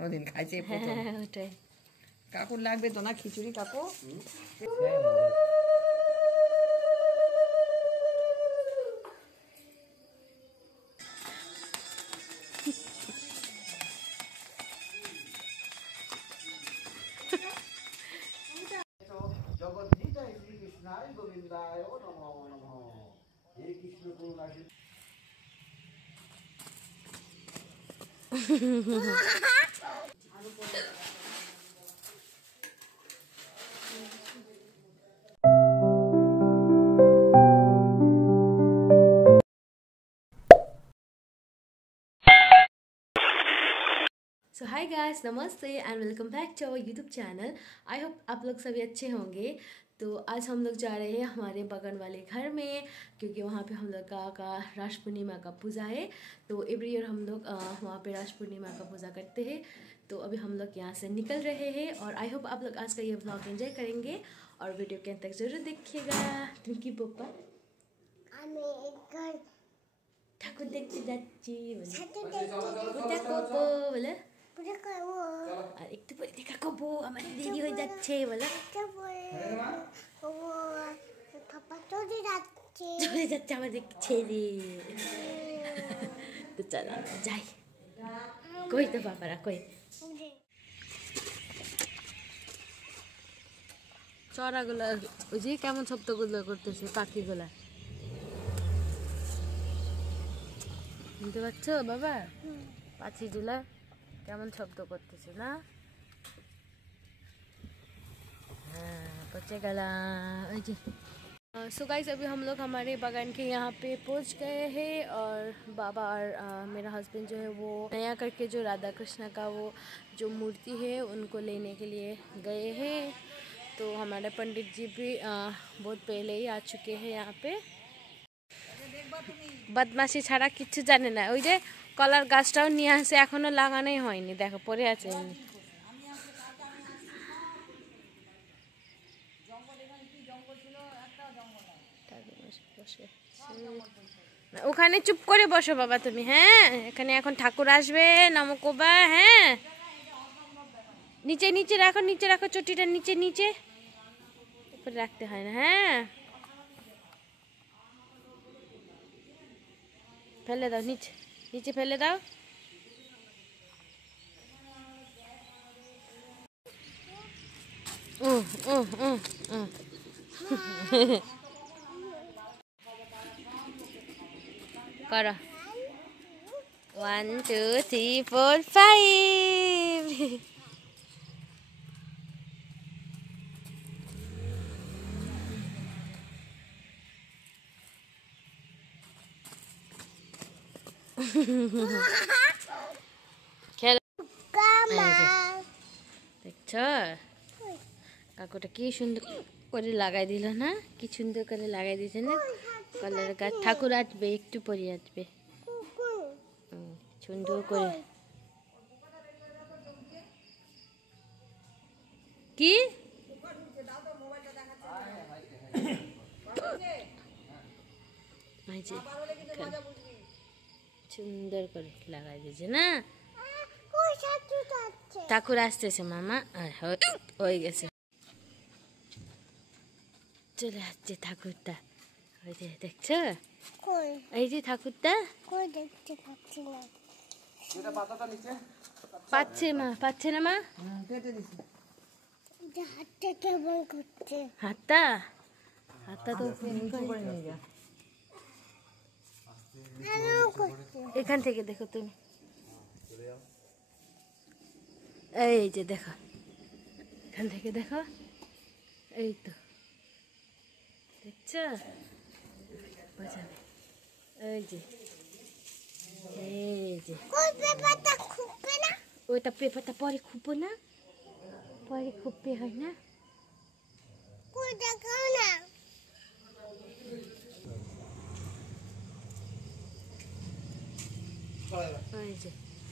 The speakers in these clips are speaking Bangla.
কোনদিন খাইছে প্রথম। ওটাই কাকুর লাগবে তো না খিচুড়ি কাকু? জগদ্ধিতায় শ্রীকৃষ্ণায় গোবিন্দায় নমঃ নমঃ। হে কৃষ্ণ করুণা সিন্ধু। सो हाय गाइस, नमस्ते and welcome back to our YouTube channel. I hope आप लोग सभी अच्छे होंगे। तो आज हम लोग जा रहे हैं हमारे बगल वाले घर में, क्योंकि वहाँ पे हम लोग का रास पूर्णिमा का पूजा है। तो एवरी ईयर हम लोग वहाँ पे रास पूर्णिमा का पूजा करते हैं। तो अभी हम लोग यहाँ से निकल रहे हैं और आई होप आप लोग आज का ये व्लॉग एंजॉय करेंगे और वीडियो के अंत तक जरूर देखिएगा। ट्विंकी पप्पा ঠাকুর দেখতে যাচ্ছি বলে, আর একটু পরে দেখা করবো, আমার দেরি হয়ে যাচ্ছে বলে, চলে যাচ্ছে আমাদের ছেড়ে। তো চলো যাই। কই তো বাবারা কই? চড়াগুলা ওই যে কেমন শব্দগুলো করতেছে পাখিগুলা, শুনতে পাচ্ছ বাবা? পাখিগুলা কেমন শব্দ करते ना। हाँ पहुँचे गला। सो गाइस, अभी हम लोग हमारे बगान के यहाँ पे पहुँच गए हैं और बाबा और मेरा हस्बैंड जो है वो नया करके जो राधा कृष्ण का वो जो मूर्ति है उनको लेने के लिए गए हैं। तो हमारे पंडित जी भी बहुत पहले ही आ चुके हैं यहाँ पे। बदमाशी छाड़ा किच्छु जाने ना। ওই যে কলার গাছটাও নিয়ে আসে, এখনো লাগানোই হয়নি, দেখো পড়ে আছে। ওখানে চুপ করে বসো বাবা তুমি। হ্যাঁ, এখানে এখন ঠাকুর আসবে, নমকোবা। হ্যাঁ, নিচে নিচে রাখো, নিচে রাখো, চটিটা নিচে নিচে, উপরে রাখতে হয় না। হ্যাঁ, ফেলে দাও নিচে, নিচে ফেলে দাও। करो 1 2 3 4 5। দেখছো কাকুটা কি সুন্দর করে লাগাই দিল না? কি সুন্দর করে লাগাই দিয়েছে না কলার গাছ। ঠাকুর আসবে, একটু পরে আসবে, সুন্দর করে। কি সুন্দর করে লাগাই দিয়েছে না? ঠাকুর আসতেছে মামা, হয়ে গেছে, চলে আসছে ঠাকুরটা। ওই যে দেখছো, এই যে ঠাকুরটা পাচ্ছে মা, পাচ্ছে না মা? হাতটা হাতটা তো এখান থেকে দেখো তুমি, এই যে দেখো, এখান থেকে দেখো, এই তো দেখছো, বোঝাবে। এই যে এই যে ওইটা পেপারটা পরে খুববো না, পরে খুববে হয় না।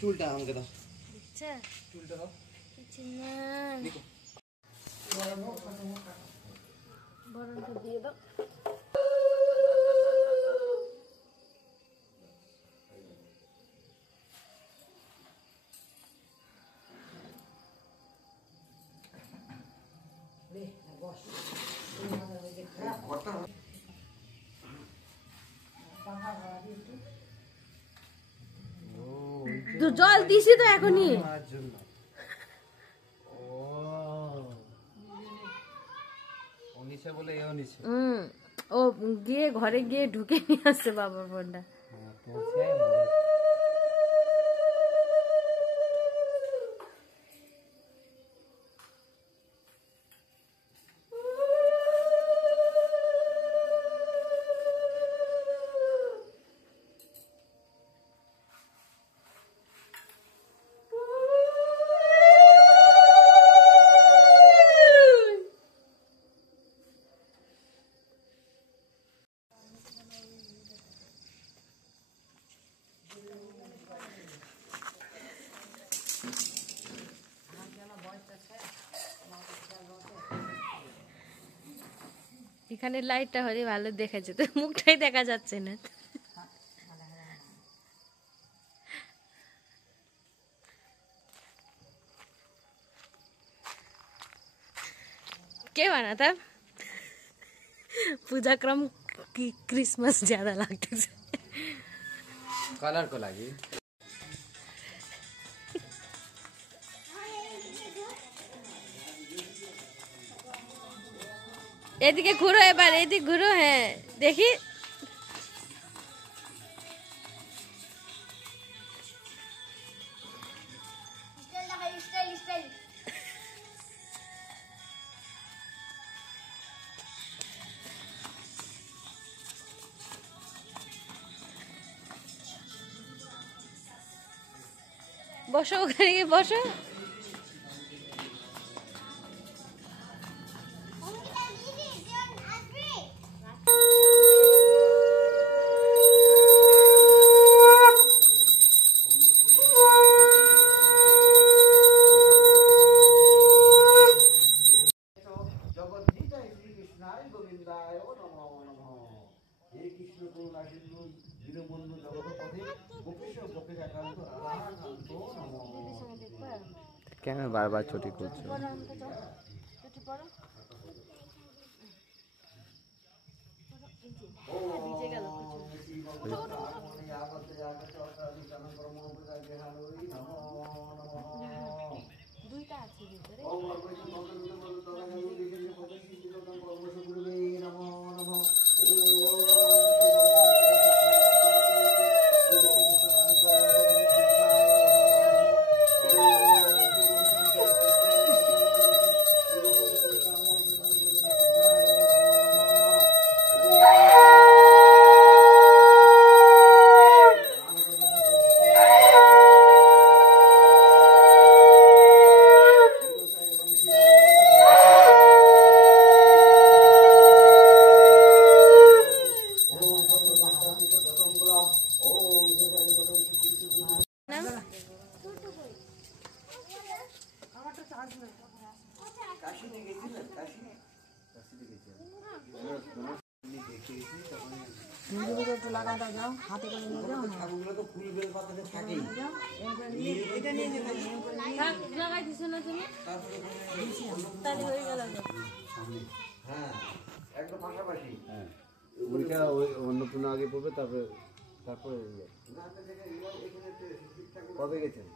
চুলটা আমাকে দাও, আচ্ছা চুলটা দাও, কিছু না, বরণটা দিয়ে দাও। জল দিছি তো এখনই। ও গিয়ে ঘরে গিয়ে ঢুকে নিয়ে আসছে বাবার ফোনটা। এখানে লাইটটা হলে ভালো দেখা যেত, মুখটাই দেখা যাচ্ছে না। क्या बना था? पूजा क्रम की क्रिसमस ज्यादा लगते कलर को लगी এদিকে ঘুরো, এবার এদিকে ঘুরো। হ্যাঁ দেখি বসো, ওখানে গিয়ে বসো। জগদ্ধিতায় শ্রীকৃষ্ণায় গোবিন্দায় নমো নমঃ। হে কৃষ্ণ করুণা সিন্ধু দীনবন্ধু জগৎপথে গোপীশ গোপীকান্ত রাধাকান্ত নমো। কেন বারবার ছুটি করছো? দুইটা আছে ভিতরে। ওইটা অন্নপূর্ণা আগে পড়বে, তারপরে কবে গেছেন?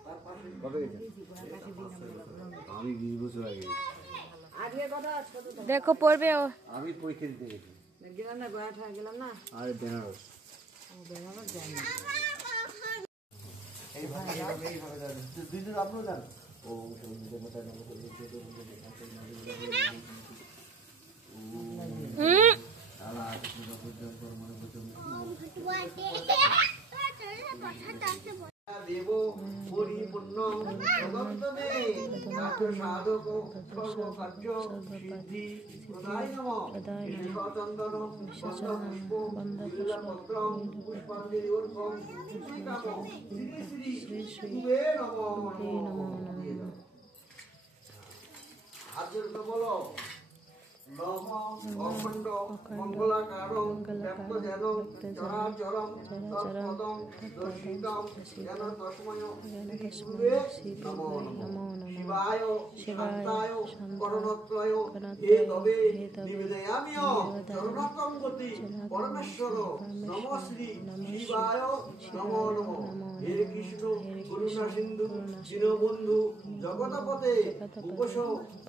আমি 20 বছর আগে। দেখো পড়বে ও। আমি পরীক্ষা দিতে গেছি। গেলাম না, গোয়াটা গেলাম না। আরে বেনারস। বেনারস যাই না। এইভাবে দুইজন আপনিও যান। ও দেব পরিপূর্ণ জগত্তমে সাধক সর্বকার্য সিদ্ধি প্রদায় নমঃ। বিশ্বচন্দন পুষ্পপত্র পুষ্পাঞ্জলির্ঘ্যম শ্রীকাম শ্রী শ্রী শিবে নমঃ। হাতের বলো নম অখণ্ড মঙ্গলাকারং ব্যাপ্তজনং চরাচরং তৎপদং দর্শিতং যেন তস্মৈ শ্রী গুরুবে নমো নমঃ। শিবায় শান্তায় করণত্রয় হে তবে নিবেদয়ামিও চরণাত্মং গতি পরমেশ্বর নম শ্রী শিবায় নমো নমঃ। হে কৃষ্ণ করুণা সিন্ধু দীনবন্ধু জগৎপতে উপস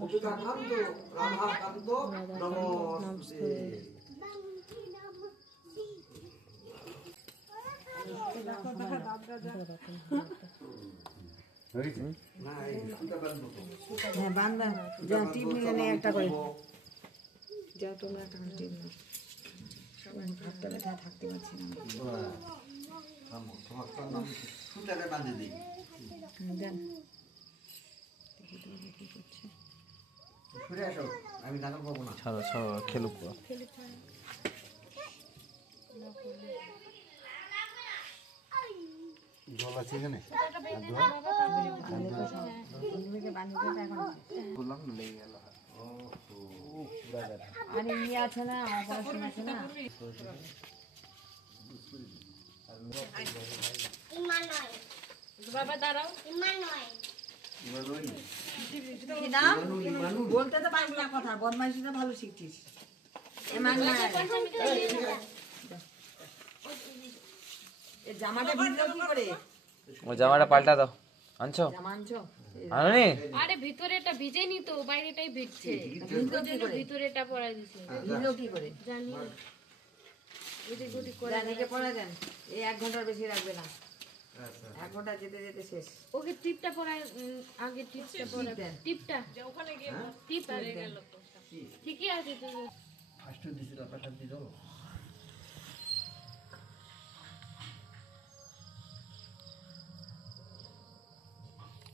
উপিকাকান্ত রাধাকান্ত নমস্তে। হয়েছে? না এই সুতা বাঁধবো তো। হ্যাঁ বান্ধা যা টিপ নিলে নে একটা করে যাও তোমরা একটা করে টিপ নাও। হাতটা ব্যথা থাকতে পারছি না। থামো, তোমার তো নাম সুতারে বাঁধে দিই। দেন দেখি তো কি করছে। সরে আসো, আমি নাটক পাবো না। ছাড়ো ছাড়ো খেলুক। জল আছে এখানে? বান্ধিকে বান্ধিতে এখন বললাম না লেগে গেল। আর ইয়ে আছে না অপারেশন আছে না বাবা দাঁড়াও। কি নাম বলতে তো পারবি না কথা বদমাইশিটা ভালো শিখছিস এমান না এই জামাটা ভিতরে কি করে ও জামাটা পাল্টা দাও। আনছো? জামা আনছো আনোনি? আরে ভিতরেটা ভিজেনি তো, বাইরেটাই ভিজছে। ভিতরেটা পরাই দিছে। ভিজলো কি করে জানি না। এদিক ওদিক করে দেন একে পড়া দেন এই 1 ঘন্টার বেশি রাখবে না 1 ঘন্টা যেতে যেতে শেষ ওকে টিপটা পরায় আগে টিপটা পরায় দেন। টিপটা যে ওখানে গিয়ে টিপ আগে গেল ঠিকই আছে তো। ফার্স্ট দিছিল প্রসাদ দিল।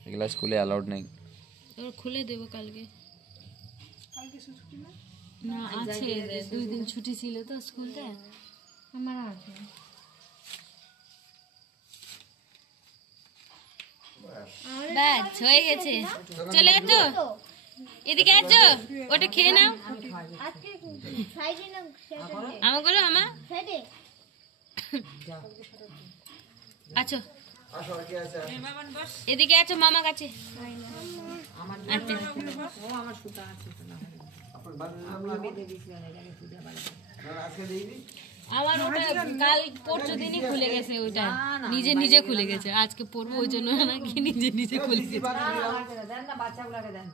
এগুলা স্কুলে অ্যালাউড নেই। ওর খুলে দেবো কালকে। না আছে 2 দিন ছুটি ছিল তো স্কুলতে। আমার আছে। ব্যাস হয়ে গেছে। চলে গেছো? এদিকে আছো, ওটা খেয়ে নাও। আমার করো আমা আছো, আসো আর কি আছে? এদিকে আছো মামা কাছে। আচ্ছা ও আমার সুতা আছে তো না আপন বাঁধে আমি বেঁধে দিছিলাম এটাকে সুতা বানাতে আজকে দিইনি। আমার ওটা কাল পরশু দিনই খুলে গেছে, ওইটা নিজে নিজে খুলে গেছে। আজকে পরবো ওই জন্য নাকি নিজে নিজে খুলে গেছে। দেন না বাচ্চাগুলোকে দেন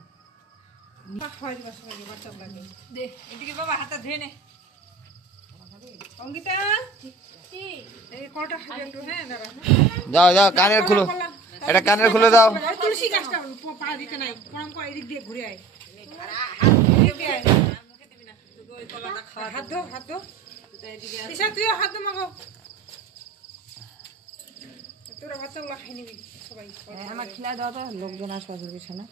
যাও যাও কানের খুলো, এটা কানের খুলে দাও। তুলসী গাছটা পা দিতে নাই প্রণাম করে এদিক দিয়ে ঘুরে আয় হাত ধো হাত ধো ঈশা তুইও হাত ধো মাগো তোরা বাচ্চাগুলো খাই নিবি সবাই আমার খিলা দাও তো লোকজন আসবে তোর পিছনে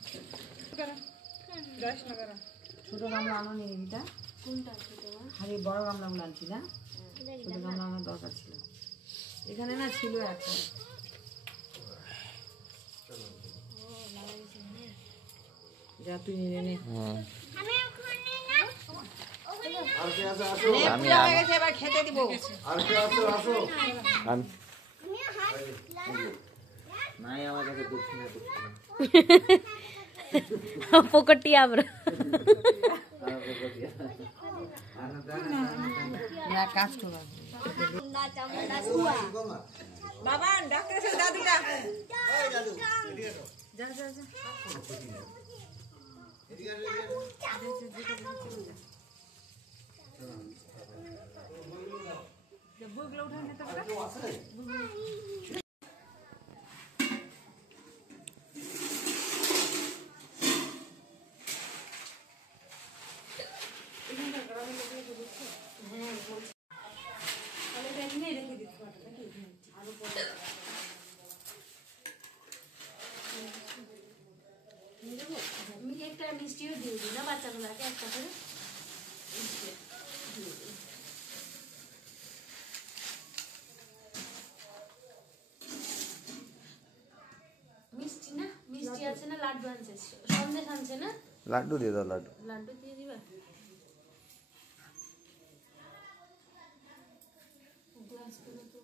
যাস না তারা ছোট গামলা আনো নি এটা খালি বড় গামলাগুলো আনছি না ছোট গামলা আমার দরকার ছিল এখানে না ছিল একটা যা তুই নিয়ে নে আর কে আছে? আসো। আমি হয়ে গেছে এবার খেতে দিব আর কে আছে? আসো। আমি নাই আমার কাছে দক্ষিণা পকটি আমরা না কাজ করো বাবা ডাক্তার এসে দাদুটা যা যা যা আমি একটা মিষ্টিও দিয়ে দিই না বাচ্চাগুলোকে একটা করে। মিষ্টি না মিষ্টি আছে না লাড্ডু আনছে সন্দেশ আনছে না লাড্ডু দিয়ে দাও, লাড্ডু। লাড্ডু দিয়ে দিবা গ্লাস করে তো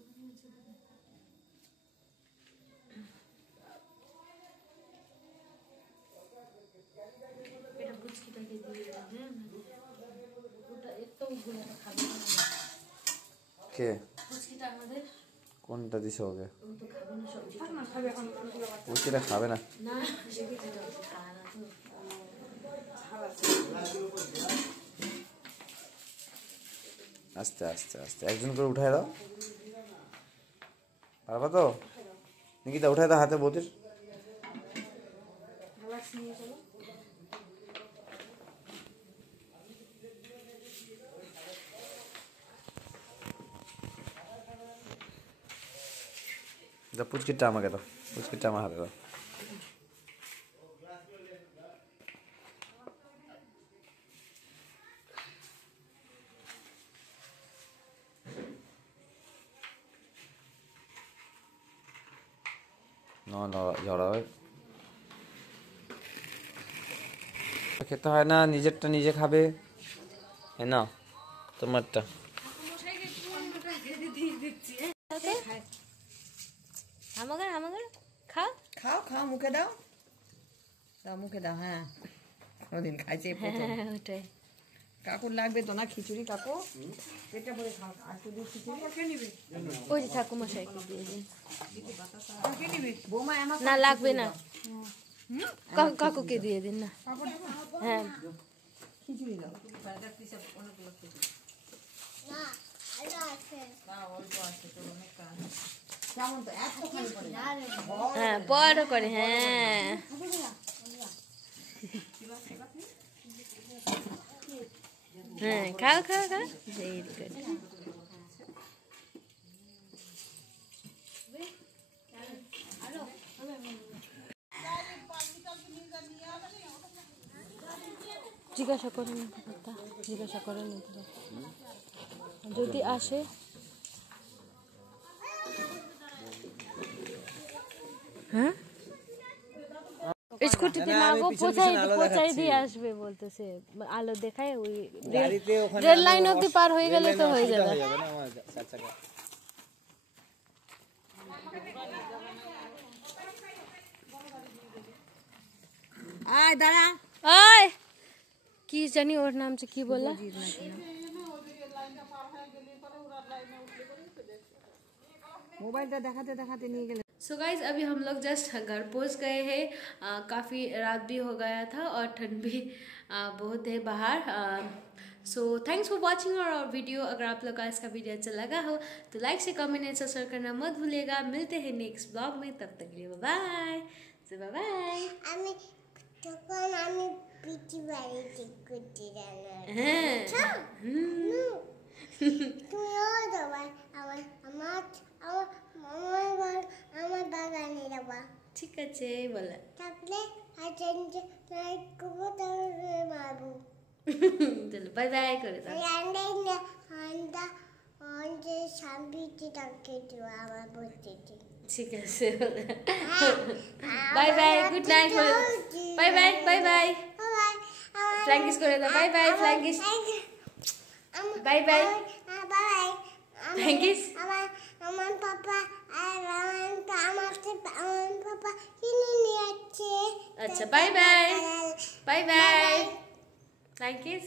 কে পুচকিটা আমাদের কোনটা দিছে ওকে? ও তো খাবে না সবজি পুচকিটা খাবে না। না সবজিটা ওকে খায় না তো আস্তে আস্তে আস্তে একজন করে উঠায় দাও। পারবা তো? নিকিতা উঠায় দাও হাতে বতির। পুচকিটা আমাকে দাও, পুচকিটা আমার হাতে দাও। ঝড়া হয় খেতে হয় না, নিজেরটা নিজে খাবে। না তোমারটা আমাদের আমাদের খাও খাও খাও, মুখে দাও, দাও মুখে দাও। হ্যাঁ কোনোদিন খাইছে প্রথম। ওটাই কাকুর লাগবে তো না খিচুড়ি? কাকু পেটটা ভরে খাও, আর শুধু খিচুড়ি কে নিবে? ওই যে ঠাকুমশাইকে দিয়ে দিন। কে নিবে? বৌমা আমার না লাগবে না, কাকুকে দিয়ে দিন না। হ্যাঁ খিচুড়ি দাও। কেমন তো এত খালি করে? হ্যাঁ বড় করে, হ্যাঁ হ্যাঁ খাও খাও খাও ভেরি গুড। জিজ্ঞাসা করে নিতে কথা, জিজ্ঞাসা করে নিতে যদি আসে। হ্যাঁ স্কুটিতে না গো পৌঁছাই দিয়ে আসবে বলতেছে, আলো দেখায় ওই রেল লাইন অব্দি পার হয়ে গেলে তো হয়ে যাবে। আয় দাঁড়া, ওই কি জানি ওর নাম से কি बोला। মোবাইলটা দেখাতে দেখাতে নিয়ে গেলে। सो गाइज अभी हम लोग जस्ट घर पहुंच गए हैं। काफ़ी रात भी हो गया था और ठंड भी बहुत है बाहर। So thanks for watching our video. अगर आप लोग का इसका वीडियो अच्छा लगा हो तो लाइक से कमेंट एंड सब्सक्राइब करना मत भूलिएगा। मिलते हैं नेक्स्ट ब्लॉग में, तब तक के लिए बाय बाय। আমি তখন আমি পিটি বাড়িতে করতে জানার হ্যাঁ তুইও যাবা আমার আমার আমার আমার আমার বাগানে যাবা ঠিক আছে বলে তাহলে আজকে লাইক করবো তাহলে মারবো চলো বাই বাই করে দাও। রান্না হান্ডা অঞ্জে সামবিতে ডাকে দিও আমার বলতে ঠিক আছে bye bye, good night. Bye bye bye bye, flying kiss করে দাও। Bye bye flying kiss, bye bye bye flying kiss. আমার পাপা আর আমার পাপা কিনে নিয়ে যাচ্ছে। अच्छा bye bye bye bye thank you.